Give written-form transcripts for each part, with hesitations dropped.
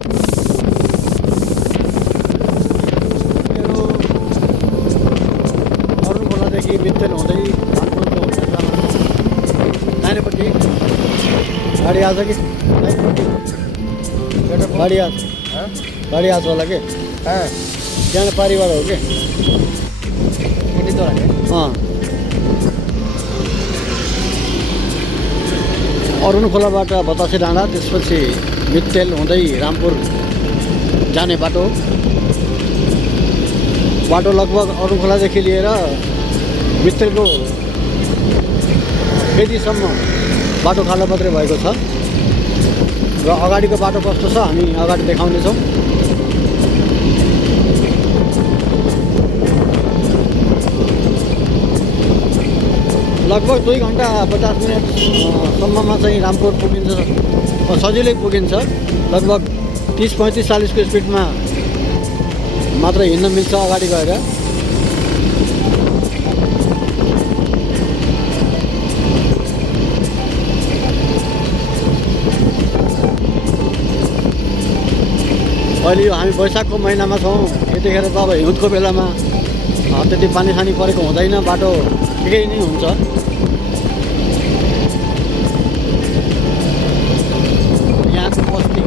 मेरो अरुण खोलादेखि बित्तेल हुँदै धानपुरको दाहिनेपट्टि गाडी आछ कि दाहिनेपट्टि गाडी आछ गाडी आछ होला के त्यहाँ पारिबाट हो कि अरुण खोलाबाट बतासे डाँडा त्यसपछि मित्तेल हुँदै रामपुर जाने बाटो लगभग अरुण खोलादेखि लिएर मित्तेलको फेदीसम्म बाटो खालो मात्रै भएको छ र अगाडिको बाटो कस्तो छ हामी अगाडि देखाउनेछौँ। लगभग 2 घन्टा 50 मिनटसम्ममा चाहिँ रामपुर पुगिन्छ, सजिलै पुगिन्छ। लगभग 30-35-40 को स्पिडमा मात्र हिँड्न मिल्छ अगाडि गएर। अहिले यो हामी वैशाखको महिनामा छौँ, यतिखेर त अब हिउँदको बेलामा त्यति पानी सानी परेको हुँदैन, बाटो ठिकै नै हुन्छ। यहाँको बस्ती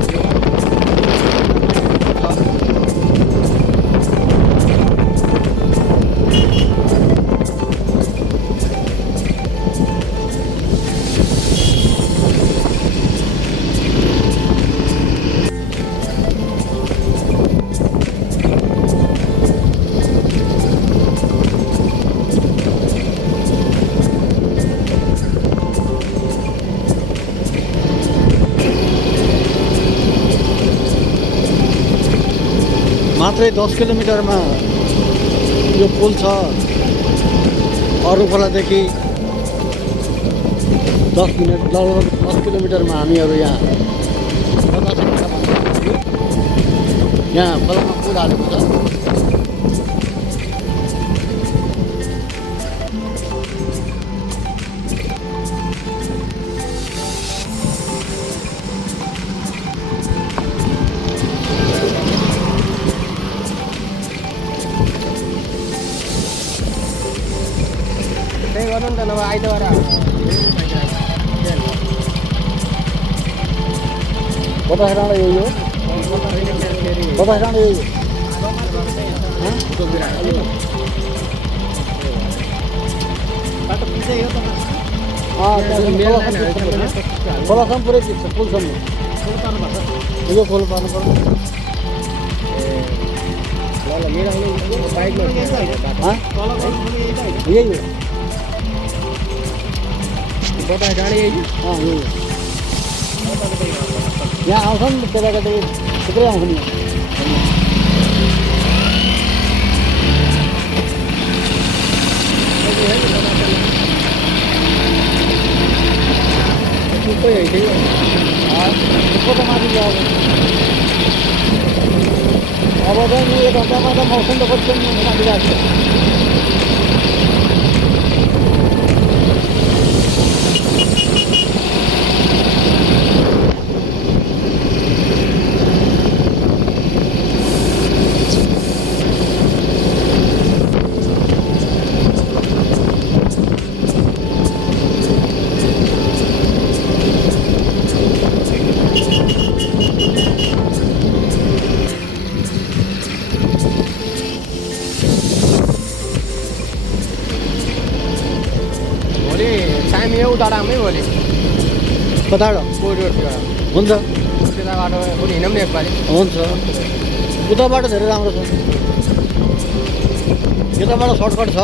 मात्रै 10 किलोमिटरमा यो पुल छ। अरुण खोलादेखि 10 मिनट लगभग 10 किलोमिटरमा हामीहरू यहाँ खोलामा पुल हालेको छ। गर्नु नि त नभए आइतबार बतासे डाँडा यही हो, बतासे डाँडा यही हो। खोलासम्म पुरै पुग्छ, पुलसम्म यो खोल पार्नु पर्छ। यही हो बतासे डाँडा यही यही हो। यहाँ आउँछ नि केटाकेटी थुप्रै आउँछ नि। थुप्रो त माथि गयो अब चाहिँ 1 घन्टामा त मौसम त कति माथि गएको छ। उताडामै भोलि कताबाट कोरिडोरतिर हुन्छ, त्यता बाटो भोलि हिँडौँ न एकपालि। हुन्छ। उता बाटो धेरै राम्रो छ, यताबाट सर्टकट छ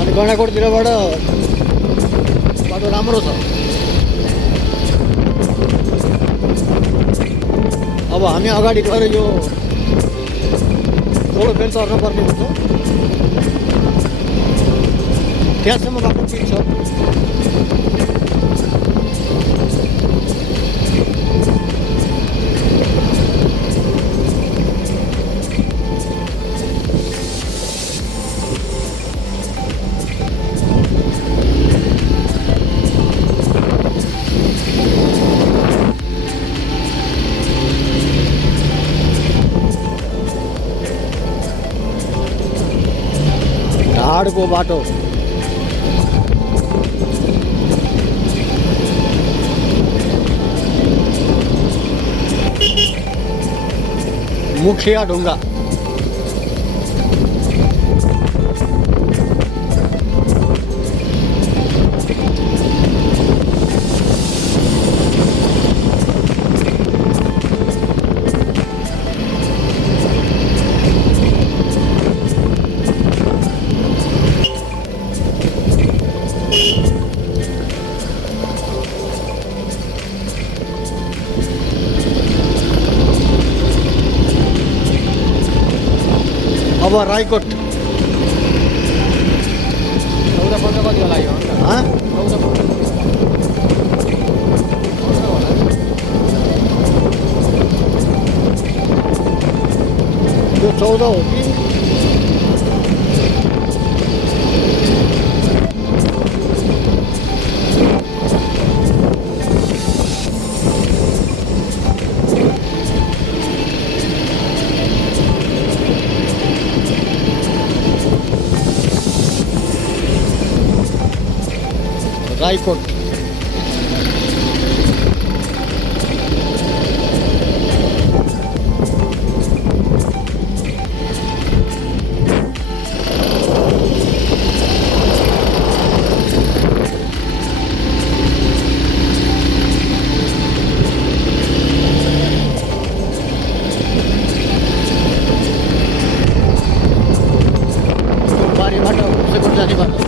अनि गैँडाकोटतिरबाट बाटो राम्रो छ। अब हामी अगाडि गएर यो थोडो फेरि चढ्नुपर्ने हुन्छ, त्यहाँसम्म बाटो ठिक छ। पहाडको बाटो मुखिया ढुङ्गा अब राईकोट 14-15 कति होला यो अन्त? 14-15 होला। यो 14 हो कि राईकोट बारीबाट उसैको जानेबाट छैन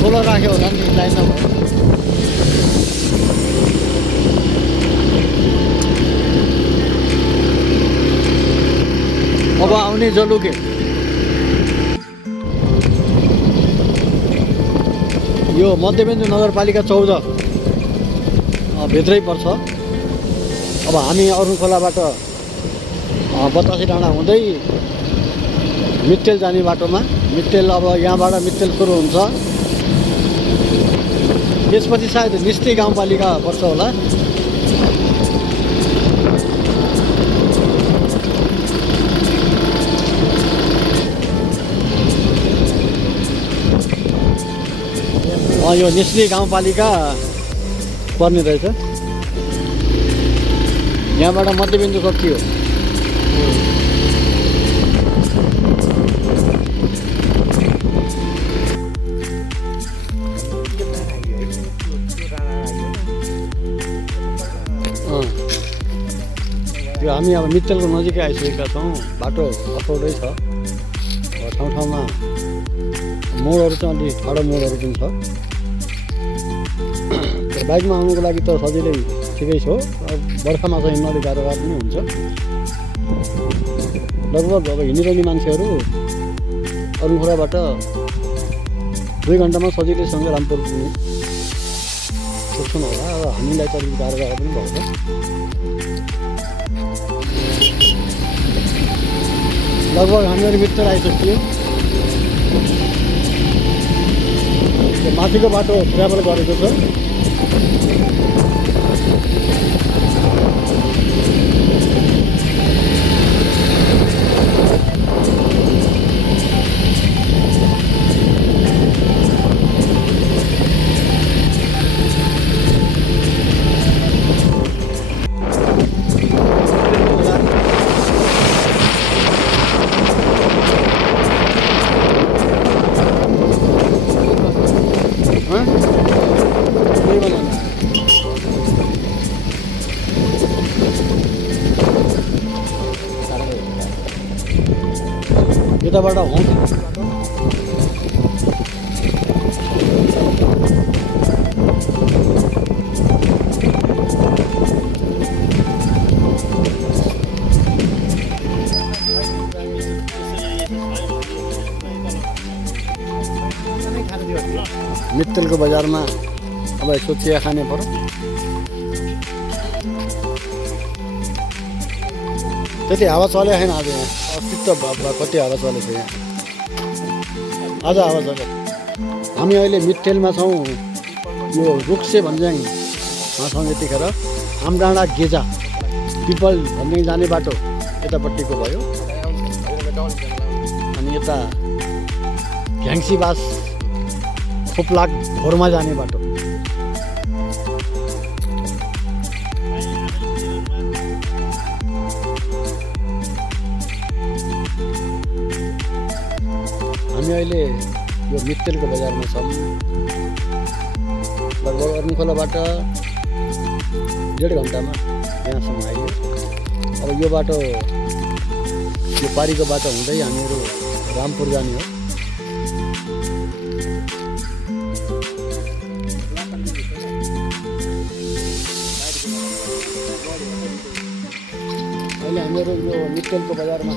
16 राख्यो होला नि लाइनमा भयो अब आउने जलुके यो मध्यबिन्दु नगरपालिका 14 भित्रै पर्छ। अब हामी अरुण खोलाबाट बतासे डाँडा हुँदै मित्तेल जाने बाटोमा मित्तेल अब यहाँबाट मित्तेल सुरु हुन्छ त्यसपछि सायद निस्ती गाउँपालिका पर्छ होला। यो निस्ती गाउँपालिका पर्ने रहेछ। यहाँबाट मध्यबिन्दु कति हो त्यो हामी अब मित्तलको नजिकै आइसकेका छौँ। बाटो अफरोडै छ, ठाउँ ठाउँमा मोडहरू चाहिँ अलि ठाडो मोडहरू पनि छ। बाइकमा आउनुको लागि त सजिलै ठिकै छ। अब बर्खामा चाहिँ हिँड्न अलिक गाह्रो पनि हुन्छ। लगभग अब हिँडिरहने मान्छेहरू अरुणखोलाबाट 2 घन्टामा सजिलैसँग रामपुर पुग्ने सक्छन् होला। अब हामीलाई त अलिक गाह्रो पनि भएको छ। लगभग हामीहरू भित्र आइसक्यो। माथिको बाटो ट्राभल गरेको छ। यताबाट हो मित्तलको बजारमा अब यसो चिया खाने पर्यो। त्यति हावा चलेको छैन आज यहाँ। अस्ति त कति हावा चलेको छ यहाँ, आज हावा चल्यो। हामी अहिले मित्तेलमा छौँ। यो रुक्से भन्ज्याङ छौँ यतिखेर। आमडाँडा गेजा पिपल भन्ज्याङ जाने बाटो यतापट्टिको भयो। अनि यता घ्याङ्सीबास खोप्लाक भोरमा जाने बाटो। हामी अहिले यो मित्तेलको बजारमा छौँ। लगभग अरुणखोलाबाट 1.5 घन्टामा यहाँसम्म आइयो। अब यो बाटो यो पारीको बाटो हुँदै हामीहरू रामपुर जाने हो। अहिले हामीहरू यो मित्तेलको बजारमा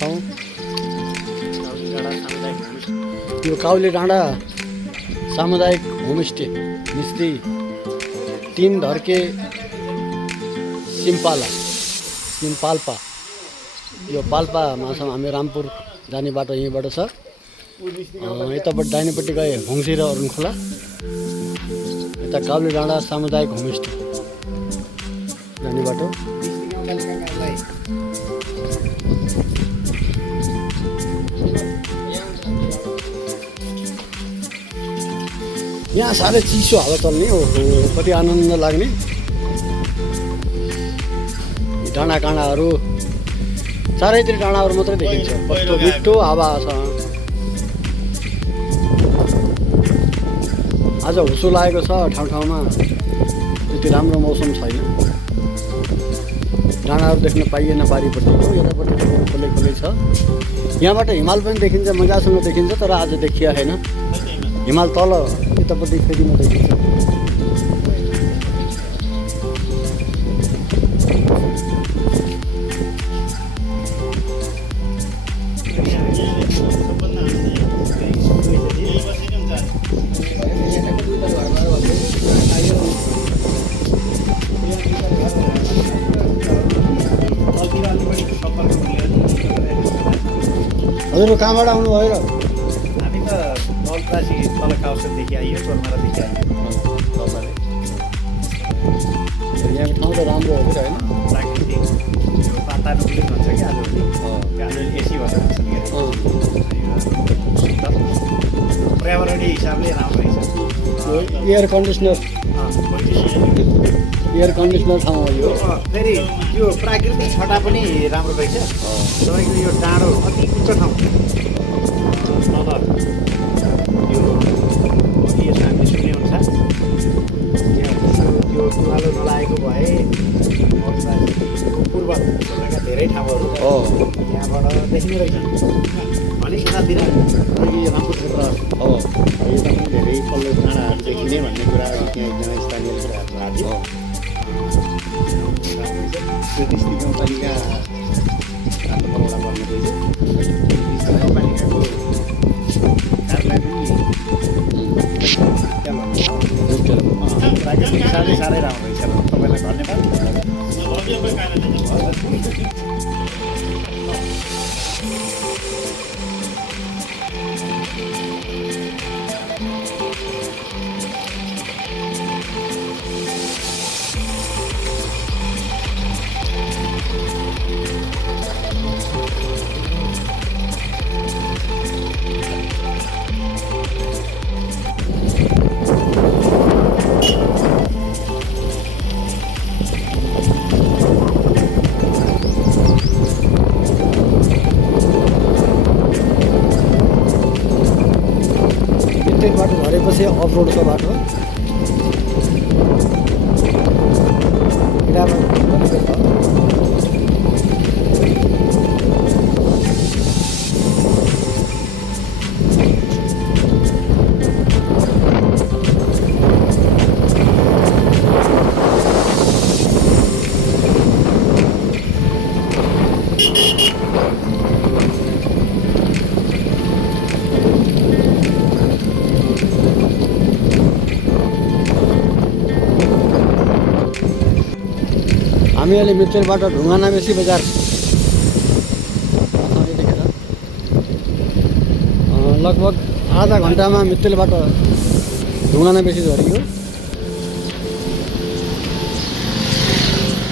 छौँ। यो काउली डाँडा सामुदायिक होमस्टे मिस्त्री 3 धर्के सिम्पाल्पा। यो पाल्पामा छौँ हामी। रामपुर जाने बाटो यहीँबाट छ। यतापट्टि दाहिनेपट्टि गए होङ्सी र अरुणखोला। यता काउली डाँडा सामुदायिक होमस्टे जाने बाटो। यहाँ साह्रै चिसो हावा चल्ने हो, कति आनन्द लाग्ने। डाँडा काँडाहरू चारैतिर डाँडाहरू मात्रै देखिन्छ। कस्तो मिठो हावा छ। आज हुसो लागेको छ ठाउँ त्यति राम्रो मौसम छैन। डाँडाहरू देख्न पाइएन पारिपट्टिको। यतापट्टि खोलै खोलै छ। यहाँबाट हिमाल पनि देखिन्छ, मजासँग देखिन्छ। तर आज देखिया छैन। हिमाल तल यतापट्टि फेरिमा देखिन्छ। हजुर कहाँबाट आउनुभयो र? हामी त नलप्रासी तल काउसरदेखि आइयो, चोरमारादेखि आइयो। यहाँको ठाउँ त राम्रो हो कि होइन? प्राकृतिक यो वातावरण भन्छ कि आजभोलि एसी भनेर भन्छ नि। पर्यावरणीय हिसाबले राम्रो रहेछ। एयर कन्डिसनर ठाउँ हो यो। फेरि यो प्राकृतिक छटा पनि राम्रो रहेछ। तपाईँको यो डाँडो अति उच्च ठाउँ। तल यो यसमा हामीले सुनेअनुसार त्यो दुवालो नलागेको भए पूर्व धेरै ठाउँहरू यहाँबाट देखिने रहेछ। अलिक यतातिर रामपुर क्षेत्र हो। यता पनि धेरै पल्लो डाँडाहरू देखिने भन्ने कुरा त्यहाँ एकजना स्थानीय कुराहरू आएको थियो। त्यो डिस्ट्रिक्ट गाउँपालिका पर्ने रहेछ। गाउँपालिकाको कार्यालय पनि प्राकृतिक हिसाबले साह्रै राम्रो रहेछ। तपाईँलाई धन्यवाद। बाटो झरेपछि अफ रोडको बाटो हामी अहिले मित्तेलबाट ढुङ्गानामेसी बजार लगभग आधा घन्टामा मित्तेलबाट ढुङ्गा नै बेसी झरेको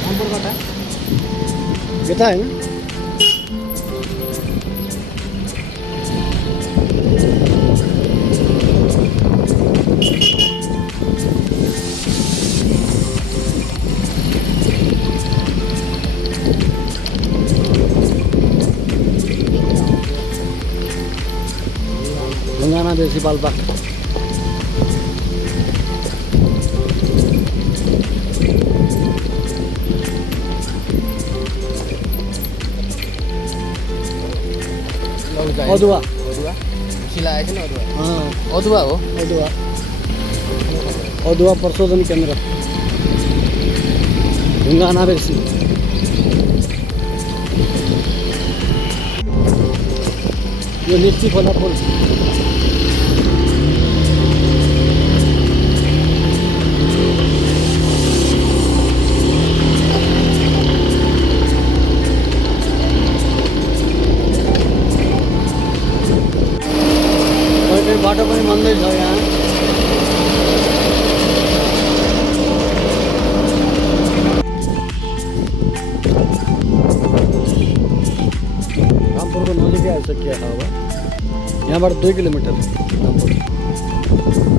रामपुर कता यता होइन ढुङ्गाना बेसी पाल्पा अदुवा अदुवा सिलाएको छैन अदुवा अँ, अदुवा हो अदुवा अदुवा प्रशोधन केन्द्र ढुङ्गाना बेसी यो लिच्ची खोला पुल कहिले बाटो पनि बन्दैछ यहाँ रामपुरको नजिकै आइसकिएको अब यहाँबाट 2 किलोमिटर रामपुर